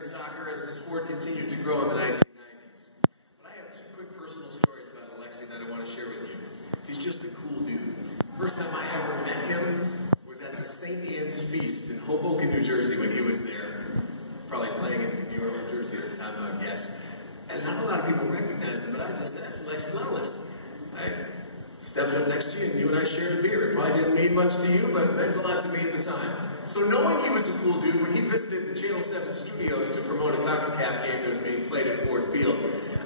American soccer as the sport continued to grow in the 1990s. But I have two quick personal stories about Alexi that I want to share with you. He's just a cool dude. First time I ever met him was at the St. Anne's Feast in Hoboken, New Jersey when he was there. Probably playing in New York, New Jersey at the time, I would guess. And not a lot of people recognized him, but I just said, that's Alexi Lalas. I stepped up next to you and you and I shared a beer. It probably didn't mean much to you, but it meant a lot to me at the time. So knowing he was a cool dude, when he visited the Channel 7 studios to promote a CONCACAF game that was being played at Ford Field,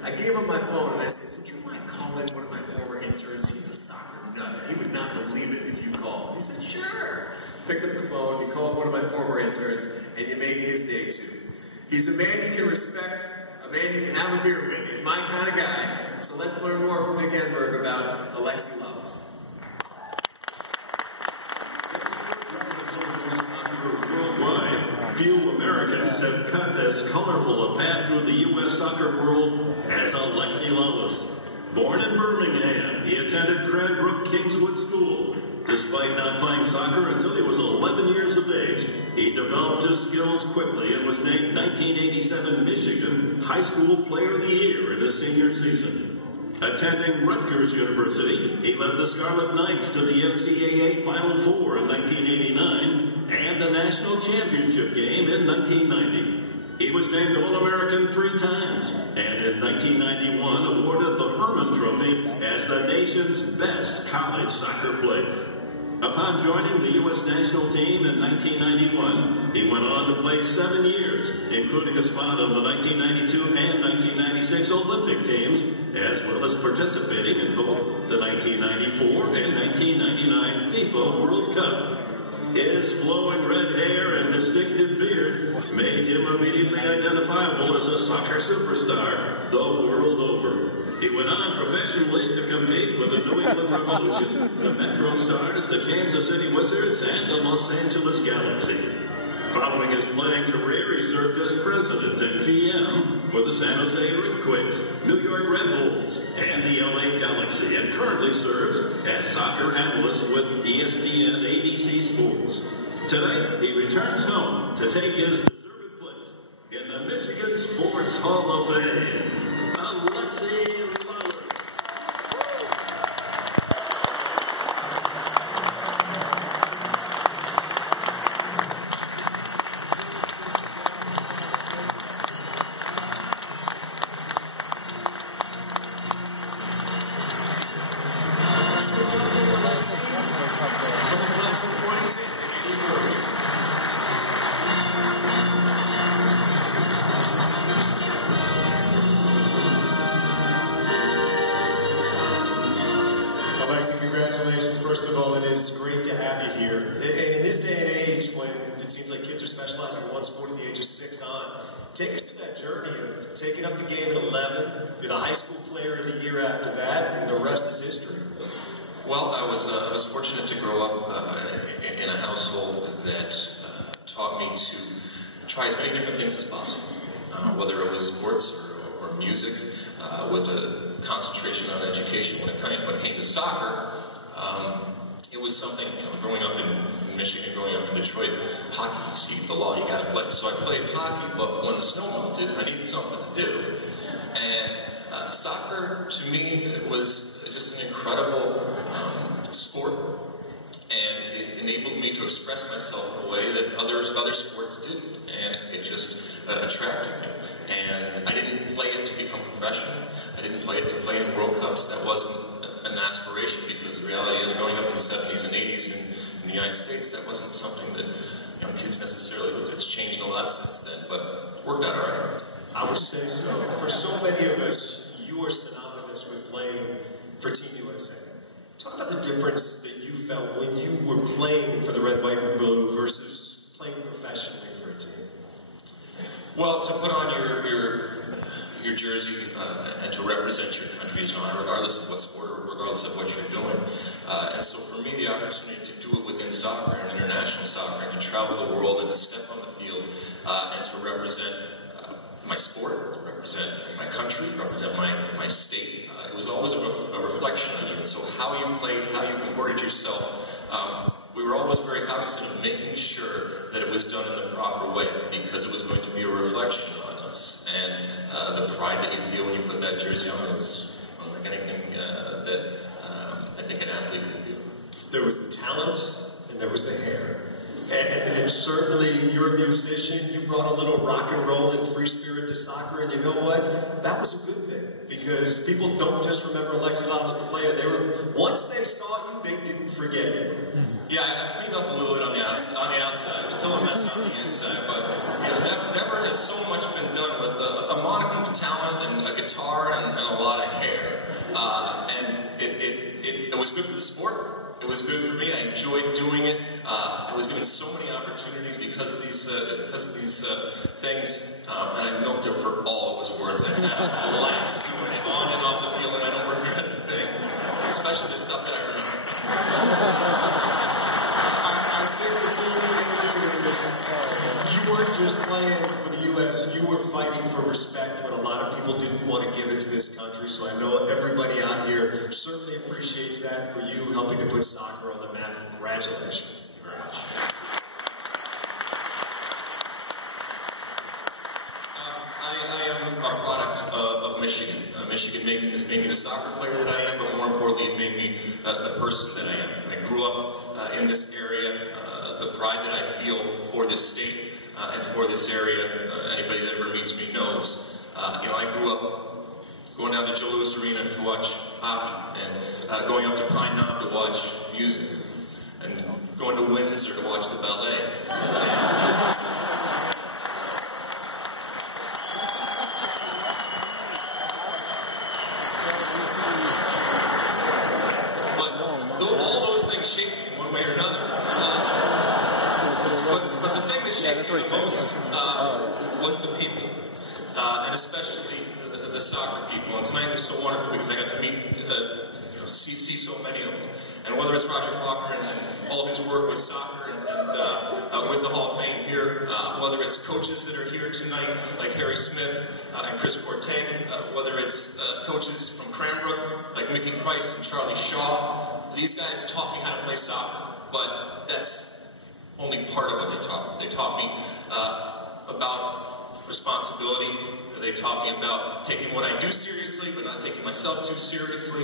I gave him my phone and I said, would you mind calling one of my former interns? He's a soccer nut. He would not believe it if you called. He said, sure. Picked up the phone, you called one of my former interns, and you made his day too. He's a man you can respect, a man you can have a beer with. He's my kind of guy. So let's learn more from Nick Enberg about Alexi Lalas. Worldwide, few Americans have cut as colorful a path through the U.S. soccer world as Alexi Lalas. Born in Birmingham, he attended Cranbrook Kingswood School. Despite not playing soccer until he was 11 years of age, he developed his skills quickly and was named 1987 Michigan High School Player of the Year in his senior season. Attending Rutgers University, he led the Scarlet Knights to the NCAA Final Four in 1989 and the National Championship game in 1990. He was named All-American 3 times, and in 1991 awarded the Herman Trophy as the nation's best college soccer player. Upon joining the U.S. national team in 1991, he went on to play 7 years, including a spot on the 1992 and 1996 Olympic teams, as well as participating in both the 1994 and 1999 FIFA World Cup. His flowing red hair and distinctive beard made him immediately identifiable as a soccer superstar the world over. He went on professionally to compete with the New England Revolution, the Metro Stars, the Kansas City Wizards, and the Los Angeles Galaxy. Following his playing career, he served as president and GM for the San Jose Earthquakes, New York Red Bulls, and the LA Galaxy, and currently serves as soccer analyst with ESPN ABC Sports. Today, he returns home to take his deserved place in the Michigan Sports Hall of Fame. Alexi Lalas. Congratulations, first of all. It is great to have you here. And in this day and age, when it seems like kids are specializing in one sport at the age of 6 on, take us through that journey of taking up the game at 11, you're the high school player of the year after that, and the rest is history. Well, I was fortunate to grow up in a household that taught me to try as many different things as possible, whether it was sports or music, with a concentration on education. When it came to soccer, it was something, growing up in Michigan, growing up in Detroit, hockey, the law, you gotta play. So I played hockey, but when the snow melted, I needed something to do. And soccer, to me, was just an incredible sport. And it enabled me to express myself in a way that other sports didn't. And it just attracted me. And I didn't play it to become professional. I didn't play it to play in World Cups. That wasn't an aspiration, because the reality is, growing up in the 70s and 80s in the United States, that wasn't something that young kids necessarily looked at. It's changed a lot since then, but it worked out all right. I would say so. For so many of us, you are synonymous with playing for Team USA. Talk about the difference that you felt when you were playing for the Red, White, and Blue versus playing professionally for a team. Well, to put on your jersey and to represent your country is an honor, regardless of what sport or regardless of what you're doing. And so for me, the opportunity to do it within soccer and international soccer, and to travel the world and to step on the field and to represent my sport, to represent my country, represent my state, it was always a reflection on you. And so how you played, how you comported yourself, we were always very cognizant of making sure that it was done in the proper way, because it was going to be a reflection musician, you brought a little rock and roll and free spirit to soccer, and you know what? That was a good thing, because people don't just remember Alexi Lalas the player. Once they saw you, they didn't forget you. Yeah, I cleaned up a little bit on the outside. I'm still a mess on the inside, but never has so much been done with a modicum of talent and a guitar and a lot of hair. And it was good for the sport. It was good for me. I enjoyed doing it. I was given so many opportunities because of these things, and I milked it for all it was worth it. And I had a blast doing it on and off the field, and I don't regret a thing, especially the stuff that I remember. I think the cool thing too is you weren't just playing for the U.S. You were fighting for respect when a lot of people didn't want to give it to this country. So I know everybody out here certainly appreciates that for you helping to put soccer on the map. Congratulations. Thank you very much. I am a product of Michigan. Michigan made me the soccer player that I am, but more importantly, it made me the person that I am. I grew up in this area. The pride that I feel for this state and for this area, anybody that ever meets me knows. I grew up going down to Joe Louis Arena to watch hockey, and going up to Pine Knob to watch music, and going to Windsor to watch the ballet. But all those things shaped me in one way or another. But the thing that shaped me the most was the people, and especially the soccer people. And tonight was so wonderful because I got to meet, see so many of them. And whether it's Roger Faulkner and all his work with soccer and with the Hall of Fame here, whether it's coaches that are here tonight like Harry Smith and Chris Cortez, whether it's coaches from Cranbrook like Mickey Price and Charlie Shaw, these guys taught me how to play soccer. But that's only part of what they taught me. They taught me about responsibility. They taught me about taking what I do seriously, but not taking myself too seriously.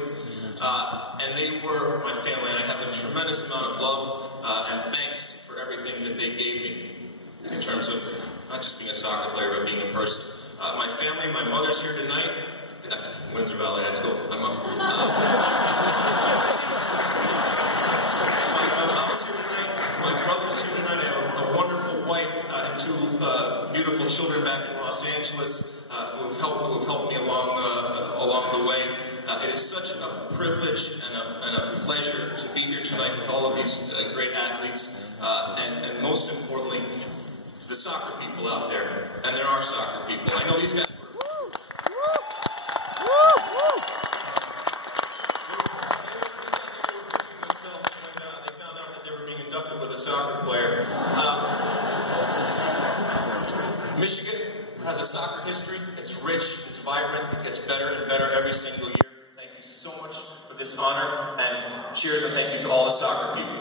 And they were my family, and I have a tremendous amount of love and thanks for everything that they gave me in terms of not just being a soccer player, but being a person. My family, my mother's here tonight. That's Windsor Valley, that's cool. My mom. My mom's here tonight. My brother's here tonight. I have a wonderful wife and two beautiful children back in Los Angeles who have helped me along the way. It is such a privilege and a pleasure to be here tonight with all of these great athletes, and most importantly, the soccer people out there. And there are soccer people. I know these guys were themselves when they found out that they were being inducted with a soccer player. Michigan has a soccer history. It's rich, it's vibrant, it gets better and better every single year. Thank you so much for this honor, and cheers and thank you to all the soccer people.